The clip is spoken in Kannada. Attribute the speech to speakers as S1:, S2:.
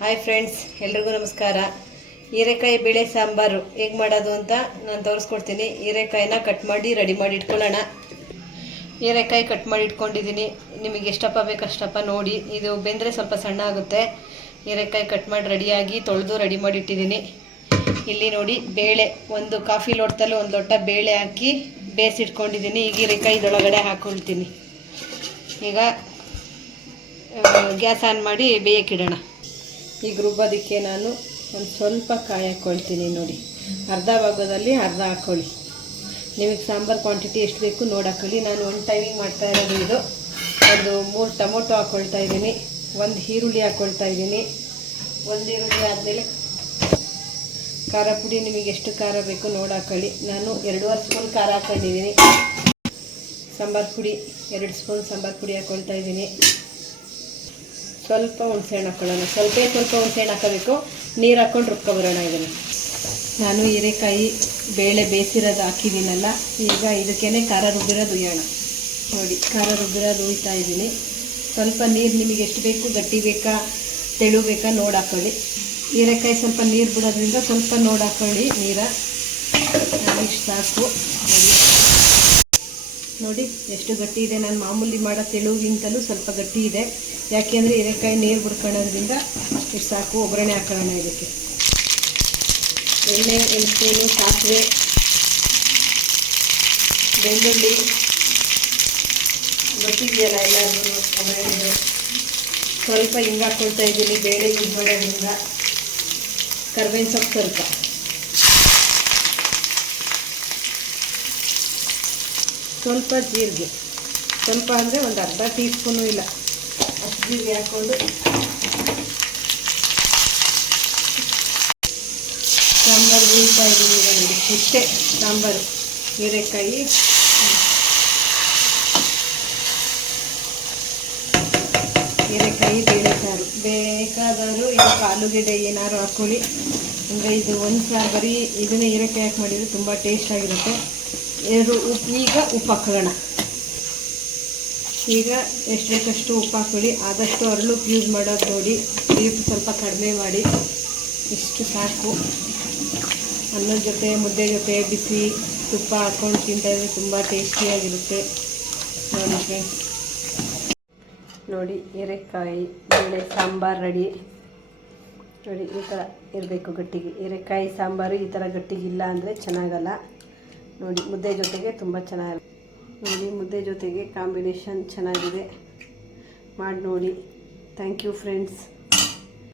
S1: ಹಾಯ್ ಫ್ರೆಂಡ್ಸ್ ಎಲ್ರಿಗೂ ನಮಸ್ಕಾರ. ಹೀರೆಕಾಯಿ ಬೇಳೆ ಸಾಂಬಾರು ಹೇಗೆ ಮಾಡೋದು ಅಂತ ನಾನು ತೋರಿಸ್ಕೊಡ್ತೀನಿ. ಹೀರೆಕಾಯಿನ ಕಟ್ ಮಾಡಿ ರೆಡಿ ಮಾಡಿ ಇಟ್ಕೊಳ್ಳೋಣ. ಹೀರೆಕಾಯಿ ಕಟ್ ಮಾಡಿ ಇಟ್ಕೊಂಡಿದ್ದೀನಿ. ನಿಮಗೆ ಎಷ್ಟಪ್ಪ ಬೇಕು ಅಷ್ಟಪ್ಪ ನೋಡಿ. ಇದು ಬೆಂದರೆ ಸ್ವಲ್ಪ ಸಣ್ಣ ಆಗುತ್ತೆ. ಹೀರೆಕಾಯಿ ಕಟ್ ಮಾಡಿ ರೆಡಿಯಾಗಿ ತೊಳೆದು ರೆಡಿ ಮಾಡಿ ಇಟ್ಟಿದ್ದೀನಿ. ಇಲ್ಲಿ ನೋಡಿ ಬೇಳೆ, ಒಂದು ಕಾಫಿ ಲೋಟದಲ್ಲಿ ಒಂದು ಲೋಟ ಬೇಳೆ ಹಾಕಿ ಬೇಯಿಸಿಟ್ಕೊಂಡಿದ್ದೀನಿ. ಈಗ ಹೀರೆಕಾಯಿ ಇದೊಳಗಡೆ ಹಾಕ್ಕೊಳ್ತೀನಿ ಈಗ ಗ್ಯಾಸ್ ಆನ್ ಮಾಡಿ ಬೇಯಕ್ಕಿಡೋಣ ಈಗ ರುಬ್ಬೋದಕ್ಕೆ ನಾನು ಒಂದು ಸ್ವಲ್ಪ ಕಾಯಿ ಹಾಕ್ಕೊಳ್ತೀನಿ ನೋಡಿ. ಅರ್ಧ ಭಾಗದಲ್ಲಿ ಅರ್ಧ ಹಾಕ್ಕೊಳ್ಳಿ ನಿಮಗೆ ಸಾಂಬಾರು ಕ್ವಾಂಟಿಟಿ ಎಷ್ಟು ಬೇಕು ನೋಡಿ ಹಾಕೊಳ್ಳಿ. ನಾನು ಒಂದು ಟೈಮಿಂಗ್ ಮಾಡ್ತಾ ಇರೋದು ಇದು. ಒಂದು ಮೂರು ಟೊಮೊಟೊ ಹಾಕ್ಕೊಳ್ತಾ ಇದ್ದೀನಿ. ಒಂದು ಈರುಳ್ಳಿ ಹಾಕ್ಕೊಳ್ತಾ ಇದ್ದೀನಿ. ಒಂದು ಈರುಳ್ಳಿ ಆದಮೇಲೆ ಖಾರ ಪುಡಿ ನಿಮಗೆ ಎಷ್ಟು ಖಾರ ಬೇಕು ನೋಡಿ ಹಾಕ್ಕೊಳ್ಳಿ ನಾನು ಎರಡೂವರೆ ಸ್ಪೂನ್ ಖಾರ ಹಾಕ್ಕೊಂಡಿದ್ದೀನಿ ಸಾಂಬಾರು ಪುಡಿ, ಎರಡು ಸ್ಪೂನ್ ಸಾಂಬಾರು ಪುಡಿ ಹಾಕ್ಕೊಳ್ತಾ ಇದ್ದೀನಿ. ಸ್ವಲ್ಪ ಹುಣಸೆಹಣ್ಣು ಹಾಕೊಳ್ಳೋಣ. ಸ್ವಲ್ಪ ಸ್ವಲ್ಪ ಹುಣಸೆಹಣ್ಣು ಹಾಕೋಬೇಕು. ನೀರು ಹಾಕ್ಕೊಂಡು ರುಬ್ಕೊಬರೋಣ ಇದನ್ನು. ನಾನು ಹೀರೆಕಾಯಿ ಬೇಳೆ ಬೇಯಿಸಿರೋದು ಹಾಕಿದ್ದೀನಲ್ಲ, ಈಗ ಇದಕ್ಕೇನೆ ಖಾರ ರುಬ್ಬಿರೋದು ಉಯ್ಯೋಣ. ನೋಡಿ, ಖಾರ ರುಬ್ಬಿರೋದು ಉಯ್ತಾ ಇದ್ದೀನಿ. ಸ್ವಲ್ಪ ನೀರು ನಿಮಗೆ ಎಷ್ಟು ಬೇಕು, ಗಟ್ಟಿ ಬೇಕಾ, ತೆಳು ಬೇಕಾ ನೋಡಿ ಹಾಕ್ಕೊಳ್ಳಿ ಹೀರೆಕಾಯಿ ಸ್ವಲ್ಪ ನೀರು ಬಿಡೋದ್ರಿಂದ ಸ್ವಲ್ಪ ನೋಡಿ ಹಾಕ್ಕೊಳ್ಳಿ ನೀರ. ಇಷ್ಟು ಸಾಕು. ನೋಡಿ. ನೋಡಿ, ಎಷ್ಟು ಗಟ್ಟಿ ಇದೆ. ನಾನು ಮಾಮೂಲಿ ಮಾಡೋ ತೆಳುಗಿಂತಲೂ ಸ್ವಲ್ಪ ಗಟ್ಟಿ ಇದೆ. ಯಾಕೆಂದರೆ ಹೀರೆಕಾಯಿ ನೀರು ಬಿಡ್ಕೊಳ್ಳೋದ್ರಿಂದ ಇಷ್ಟು ಸಾಕು, ಒಗ್ಗರಣೆ ಹಾಕೋಣ ಇದಕ್ಕೆ. ಎಣ್ಣೆ ಎಣ್ಣೆ ಸಾಸಿವೆ, ಬೆಳ್ಳುಳ್ಳಿ, ಗೊತ್ತಿದೆಯಲ್ಲ ಎಲ್ಲರಿಗೂ ಒಗ್ಗರಣೆ ಸ್ವಲ್ಪ ಹಿಂಗೆ ಹಾಕ್ಕೊಳ್ತಾ ಇದ್ದೀನಿ, ಬೇಳೆ ಯೂಸ್ ಮಾಡೋದ್ರಿಂದ ಕರ್ಬೇವಿನ ಸೊಪ್ಪು ಸ್ವಲ್ಪ. ಸ್ವಲ್ಪ ಜೀರಿಗೆ. ಸ್ವಲ್ಪ ಅಂದರೆ ಒಂದು ಅರ್ಧ ಟೀ ಸ್ಪೂನು ಇಲ್ಲ. ಅಷ್ಟು ಜೀರಿಗೆ ಹಾಕ್ಕೊಂಡು. ಸಾಂಬಾರು ಉಳಿತಾ ಇದ್ದೀನಿ ಇಷ್ಟೇ ಸಾಂಬಾರು. ಹೀರೆಕಾಯಿ. ಹೀರೆಕಾಯಿ ಬೇರೆ ಸಾರು ಬೇಕಾದವರು ಇದಕ್ಕೆ ಆಲೂಗೆಡ್ಡೆ ಏನಾದ್ರು ಹಾಕ್ಕೊಳ್ಳಿ. ಅಂದರೆ ಇದು ಒಂದು ಸಾರು ಬರೀ ಇದನ್ನೇ ಹೀರೆಕಾಯಿ ಹಾಕಿ ಮಾಡಿದರೆ ತುಂಬ ಟೇಸ್ಟ್ ಆಗಿರುತ್ತೆ. ಎರಡು ಉಪ್ಪು ಈಗ ಉಪ್ಪು ಹಾಕೋಣ ಈಗ ಎಷ್ಟು ಬೇಕಷ್ಟು ಉಪ್ಪು ಹಾಕೊಳ್ಳಿ ಆದಷ್ಟು ಅರಳು ಯೂಸ್ ಮಾಡೋದು ನೋಡಿ. ನೀರು ಸ್ವಲ್ಪ ಕಡಿಮೆ ಮಾಡಿ. ಇಷ್ಟು ಸಾಕು. ಅನ್ನದ ಜೊತೆ, ಮುದ್ದೆ ಜೊತೆ, ಬಿಸಿ ತುಪ್ಪ ಹಾಕ್ಕೊಂಡು ತಿಂತಾಯಿದ್ರೆ ತುಂಬ ಟೇಸ್ಟಿಯಾಗಿರುತ್ತೆ. ನೋಡಿ ಫ್ರೆಂಡ್ಸ್ ನೋಡಿ ಹೀರೆಕಾಯಿ ಬೇಳೆ, ಸಾಂಬಾರು ರೆಡಿ ನೋಡಿ, ಈ ಥರ ಇರಬೇಕು ಗಟ್ಟಿಗೆ. ಹೀರೆಕಾಯಿ ಸಾಂಬಾರು ಈ ಥರ ಗಟ್ಟಿಗಿಲ್ಲ ಅಂದರೆ ಚೆನ್ನಾಗಲ್ಲ. ನೋಡಿ, ಮುದ್ದೆ ಜೊತೆಗೆ ತುಂಬ ಚೆನ್ನಾಗಿ ನೋಡಿ, ಮುದ್ದೆ ಜೊತೆಗೆ ಕಾಂಬಿನೇಷನ್ ಚೆನ್ನಾಗಿದೆ. ಮಾಡಿ ನೋಡಿ. Thank you friends